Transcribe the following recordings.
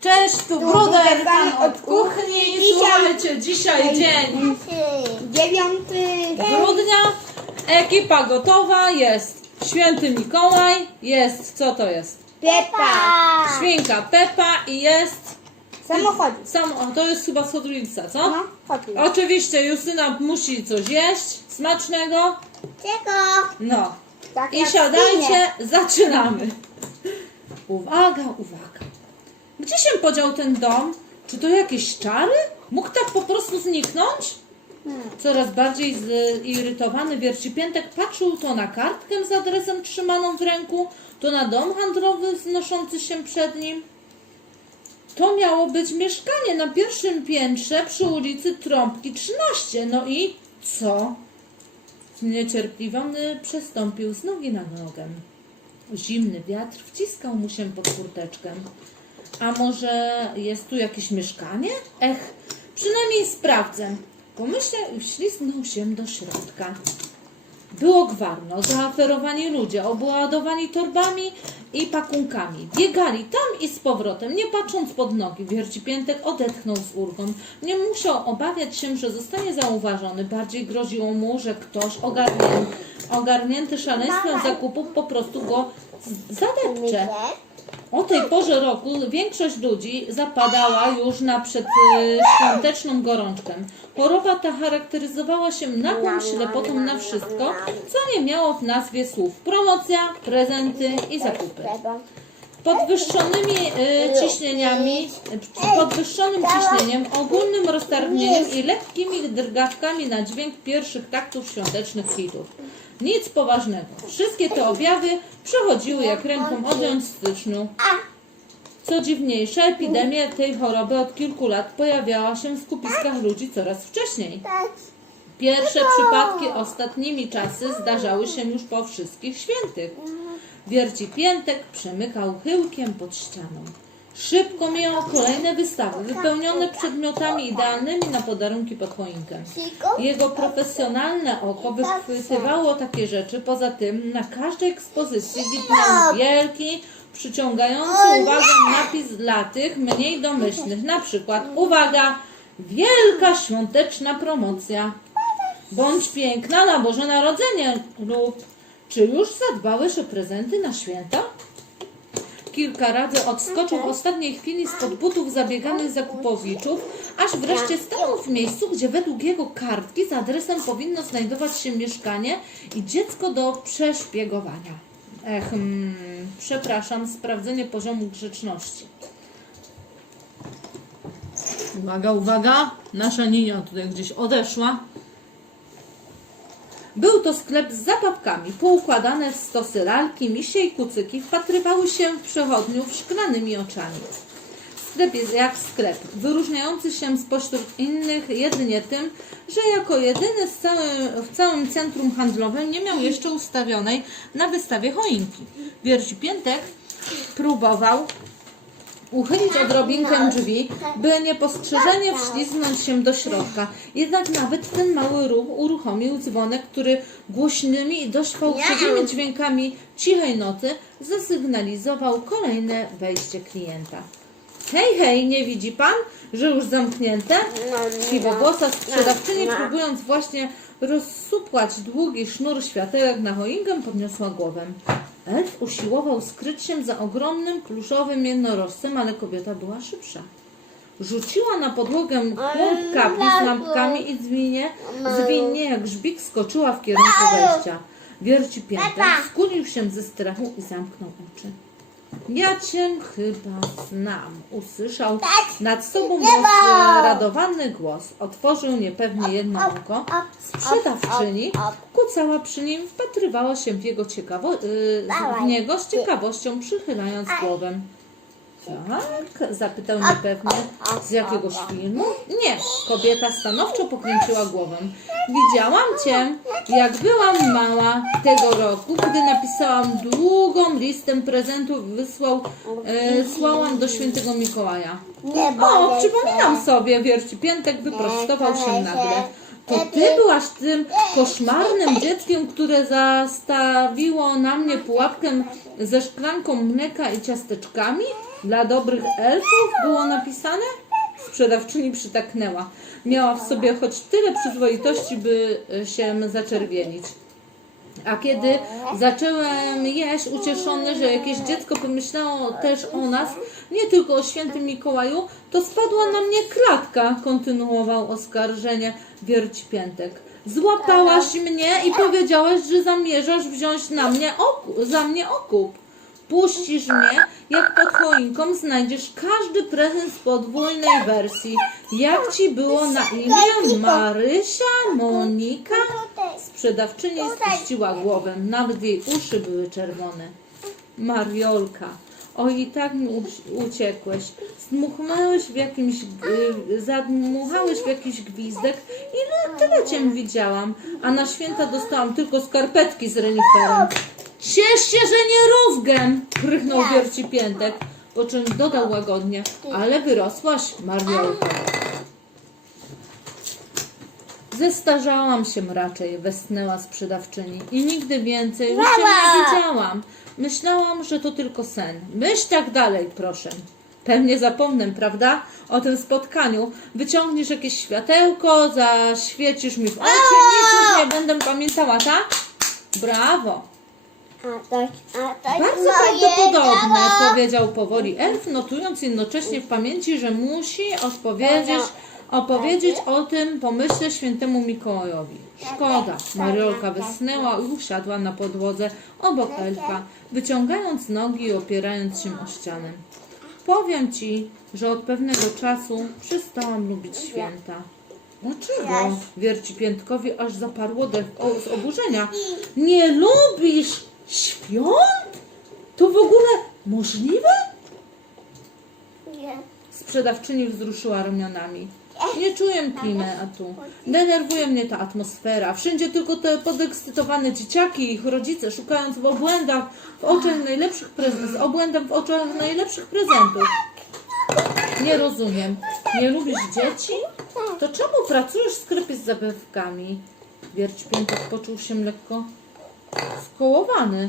Cześć, tu Bruder, pan od kuchni. Słuchajcie, dzisiaj dzień Dziewiąty. grudnia. Ekipa gotowa, jest święty Mikołaj, jest, co to jest? Pepa. Świnka Pepa i jest, Samochodzi. sam, o, to jest chyba Wheelsa, co? No, chodźmy. Oczywiście Justyna musi coś jeść, smacznego, Czego? no. Tak I jak w siadajcie, zaczynamy. Uwaga, uwaga. Gdzie się podział ten dom? Czy to jakieś czary? Mógł tak po prostu zniknąć? Coraz bardziej zirytowany wiercipiętek patrzył to na kartkę z adresem trzymaną w ręku, to na dom handlowy wznoszący się przed nim. To miało być mieszkanie na pierwszym piętrze przy ulicy Trąbki 13. No i co? Zniecierpliwiony przestąpił z nogi na nogę. Zimny wiatr wciskał mu się pod kurteczkę. A może jest tu jakieś mieszkanie? Ech, przynajmniej sprawdzę. Pomyślał i wślizgnął się do środka. Było gwarno, zaaferowani ludzie, obładowani torbami i pakunkami. Biegali tam i z powrotem, nie patrząc pod nogi. Wiercipiętek odetchnął z ulgą. Nie musiał obawiać się, że zostanie zauważony. Bardziej groziło mu, że ktoś ogarnięty, ogarnięty szaleństwem zakupów po prostu go zadepcze. O tej porze roku większość ludzi zapadała już na przedświąteczną gorączkę. Choroba ta charakteryzowała się nagłą ślepotą na wszystko, co nie miało w nazwie słów promocja, prezenty i zakupy. Podwyższonymi y, ciśnieniami, y, podwyższonym ciśnieniem, ogólnym roztargnieniem i lekkimi drgawkami na dźwięk pierwszych taktów świątecznych hitów. Nic poważnego. Wszystkie te objawy przechodziły jak ręką odjąć w styczniu. Co dziwniejsze, epidemia tej choroby od kilku lat pojawiała się w skupiskach ludzi coraz wcześniej. Pierwsze przypadki ostatnimi czasy zdarzały się już po wszystkich świętych. Wierci piętek przemykał chyłkiem pod ścianą. Szybko mijał kolejne wystawy, wypełnione przedmiotami idealnymi na podarunki pod choinkę. Jego profesjonalne oko wychwytywało takie rzeczy. Poza tym na każdej ekspozycji widniał wielki, przyciągający uwagę napis dla tych mniej domyślnych. Na przykład, uwaga, wielka świąteczna promocja. Bądź piękna na Boże Narodzenie lub czy już zadbałeś o prezenty na święta? Kilka razy odskoczył w ostatniej chwili spod butów zabieganych zakupowiczów, aż wreszcie stanął w miejscu, gdzie według jego kartki z adresem powinno znajdować się mieszkanie i dziecko do przeszpiegowania. Ech, mm, przepraszam, sprawdzenie poziomu grzeczności. Uwaga, uwaga, nasza Ninia tutaj gdzieś odeszła. Był to sklep z zabawkami. Poukładane w stosy lalki, misie i kucyki wpatrywały się w przechodniów szklanymi oczami. Sklep jest jak sklep, wyróżniający się spośród innych jedynie tym, że jako jedyny z całym, w całym centrum handlowym nie miał jeszcze ustawionej na wystawie choinki. Wierci Piętek próbował uchylić odrobinkę drzwi, by niepostrzeżenie wślizgnąć się do środka. Jednak nawet ten mały ruch uruchomił dzwonek, który głośnymi i dość fałszywymi dźwiękami cichej nocy zasygnalizował kolejne wejście klienta. Hej, hej, nie widzi pan, że już zamknięte? Siwogłosa sprzedawczyni, próbując właśnie rozsupłać długi sznur światełek na choinkę, podniosła głowę. Elf usiłował skryć się za ogromnym, pluszowym jednorożcem, ale kobieta była szybsza. Rzuciła na podłogę klump kapli z lampkami i zwinnie, zwinnie jak żbik skoczyła w kierunku wejścia. Wierci piętę, skulił się ze strachu i zamknął oczy. Ja cię chyba znam, usłyszał nad sobą rozradowany głos. Otworzył niepewnie jedno oko. Sprzedawczyni kucała przy nim, wpatrywała się w, jego ciekawo- y, w niego z ciekawością, przychylając głowę. Tak? Zapytał niepewnie. Z jakiegoś filmu? Nie. Kobieta stanowczo pokręciła głową. Widziałam cię, jak byłam mała tego roku, gdy napisałam długą listę prezentów wysłał, e, słałam do świętego Mikołaja. O, przypominam sobie, wierci piętek wyprostował się nagle. To ty byłaś tym koszmarnym dzieckiem, które zastawiło na mnie pułapkę ze szklanką mleka i ciasteczkami? Dla dobrych elfów było napisane? Sprzedawczyni przytaknęła. Miała w sobie choć tyle przyzwoitości, by e, się zaczerwienić. A kiedy zacząłem jeść, ucieszony, że jakieś dziecko pomyślało też o nas, nie tylko o świętym Mikołaju, to spadła na mnie klatka, kontynuował oskarżenie wierci piętek. Złapałaś mnie i powiedziałaś, że zamierzasz wziąć na mnie oku- za mnie okup. Puścisz mnie, jak pod choinką znajdziesz każdy prezent z podwójnej wersji. Jak ci było na imię? Marysia? Monika? Sprzedawczyni spuściła głowę, nawet jej uszy były czerwone. Mariolka, o i tak mi uciekłeś. Zdmuchnąłeś w jakimś, y, zadmuchałeś w jakiś gwizdek i tyle cię widziałam, a na święta dostałam tylko skarpetki z reniferem. Ciesz się, że nie rózgem! Krychnął wierci piętek, po czym dodał łagodnie, ale wyrosłaś, Mariolka. Zestarzałam się raczej, westnęła sprzedawczyni i nigdy więcej już się nie widziałam. Myślałam, że to tylko sen. Myśl tak dalej, proszę. Pewnie zapomnę, prawda? O tym spotkaniu. Wyciągniesz jakieś światełko, zaświecisz mi w oczy, nic już nie będę pamiętała, tak? Brawo! A to, a to Bardzo moje prawdopodobne, powiedział powoli elf, notując jednocześnie w pamięci, że musi odpowiedzieć, opowiedzieć o tym pomyśle świętemu Mikołajowi. Szkoda. Mariolka wysnęła i usiadła na podłodze obok elfa, wyciągając nogi i opierając się o ścianę. Powiem ci, że od pewnego czasu przestałam lubić święta. Dlaczego? Wierci piętkowi aż zaparło dech o- z oburzenia. Nie lubisz świąt? To w ogóle możliwe? Nie. Sprzedawczyni wzruszyła ramionami. Nie czuję klimatu. Denerwuje mnie ta atmosfera. Wszędzie tylko te podekscytowane dzieciaki i ich rodzice, szukając w obłędach w oczach najlepszych prezentów, z obłędem w oczach najlepszych prezentów. Nie rozumiem. Nie lubisz dzieci? To czemu pracujesz w sklepie z zabawkami? Wierć Piętek poczuł się lekko skołowany.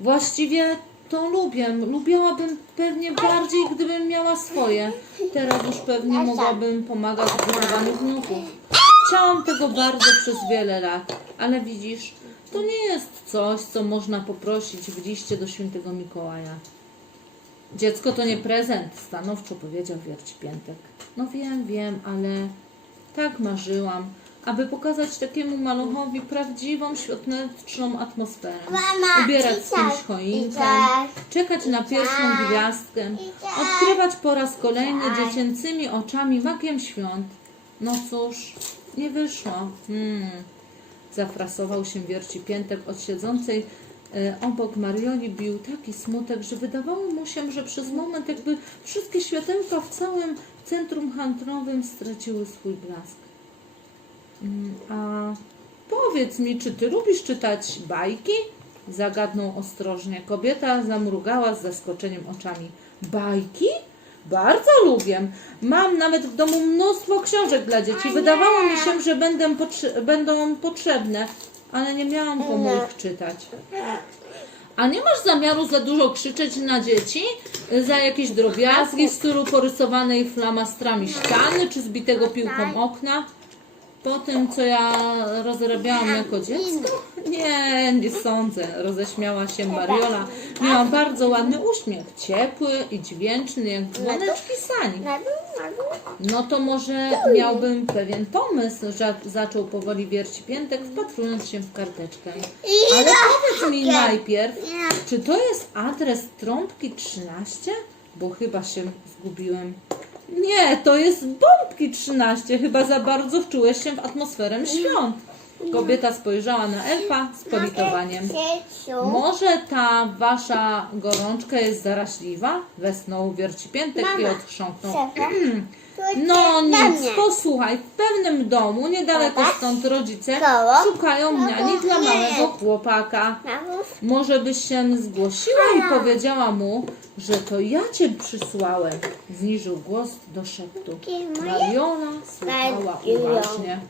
Właściwie to lubię. Lubiłabym pewnie bardziej, gdybym miała swoje. Teraz już pewnie mogłabym pomagać w wychowaniu wnuków. Chciałam tego bardzo przez wiele lat, ale widzisz, to nie jest coś, co można poprosić w liście do świętego Mikołaja. Dziecko to nie prezent, stanowczo powiedział wierć piętek. No wiem, wiem, ale tak marzyłam, aby pokazać takiemu maluchowi prawdziwą, świąteczną atmosferę. Mama, Ubierać z i tak, kimś choinkę, tak. czekać na pierwszą gwiazdkę, odkrywać po raz kolejny dziecięcymi oczami magię świąt. No cóż, nie wyszło. Hmm. Zafrasował się wierci piętek od siedzącej e, obok Marioli bił taki smutek, że wydawało mu się, że przez moment jakby wszystkie światełka w całym centrum handlowym straciły swój blask. Mm, A powiedz mi, czy ty lubisz czytać bajki? Zagadnął ostrożnie. Kobieta zamrugała z zaskoczeniem oczami. Bajki? Bardzo lubię. Mam nawet w domu mnóstwo książek dla dzieci. Wydawało mi się, że będę potrze- będą potrzebne, ale nie miałam komu ich czytać. A nie masz zamiaru za dużo krzyczeć na dzieci? Za jakieś drobiazgi w stylu porysowanej flamastrami ściany czy zbitego piłką okna? Po tym, co ja rozrabiałam jako dziecko? Nie, nie sądzę. Roześmiała się Mariola. Miała bardzo ładny uśmiech. Ciepły i dźwięczny, jak dzwoneczki sani. No to może miałbym pewien pomysł, że zaczął powoli wierci piętek, wpatrując się w karteczkę. Ale powiedz mi najpierw, czy to jest adres trąbki 13? Bo chyba się zgubiłem. Nie, to jest bombki 13. Chyba za bardzo wczułeś się w atmosferę świąt. Kobieta spojrzała na elfa z politowaniem. Może ta wasza gorączka jest zaraźliwa? Wesnął wiercipiętek i Mama. odchrząknął. No nic, posłuchaj, w pewnym domu, niedaleko stąd rodzice Koło? szukają niani dla nie. małego chłopaka. Może byś się zgłosiła i powiedziała mu, że to ja cię przysłałem. Zniżył głos do szeptu. Moje? Mariola słuchała uważnie.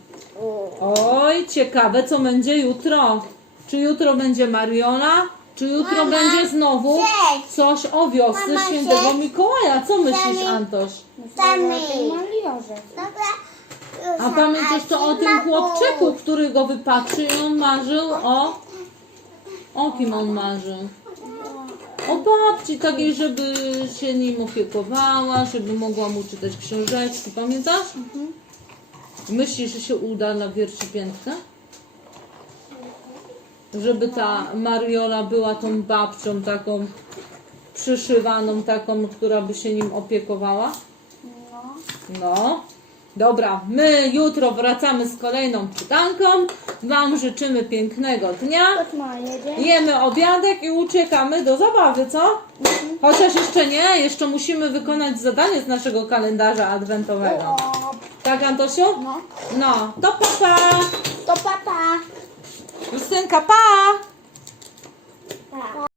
Oj, ciekawe co będzie jutro. Czy jutro będzie Mariola? Czy jutro Mama, będzie znowu cześć. coś o wiosce Mama, świętego cześć. Mikołaja? Co myślisz. Antoś? Dobra. Dobra. A pamiętasz to o tym chłopczyku, który go wypatrzy i on marzył o... O kim on marzył? O babci takiej, żeby się nim opiekowała, żeby mogła mu czytać książeczki, pamiętasz? Myślisz, że się uda na wiercipiętkę? Żeby ta Mariola była tą babcią taką przyszywaną, taką, która by się nim opiekowała? No. Dobra, my jutro wracamy z kolejną czytanką. Wam życzymy pięknego dnia. Jemy obiadek i uciekamy do zabawy, co? Chociaż jeszcze nie, jeszcze musimy wykonać zadanie z naszego kalendarza adwentowego. Tak, Antosiu? No. No, to papa! To papa. Justynka, pa!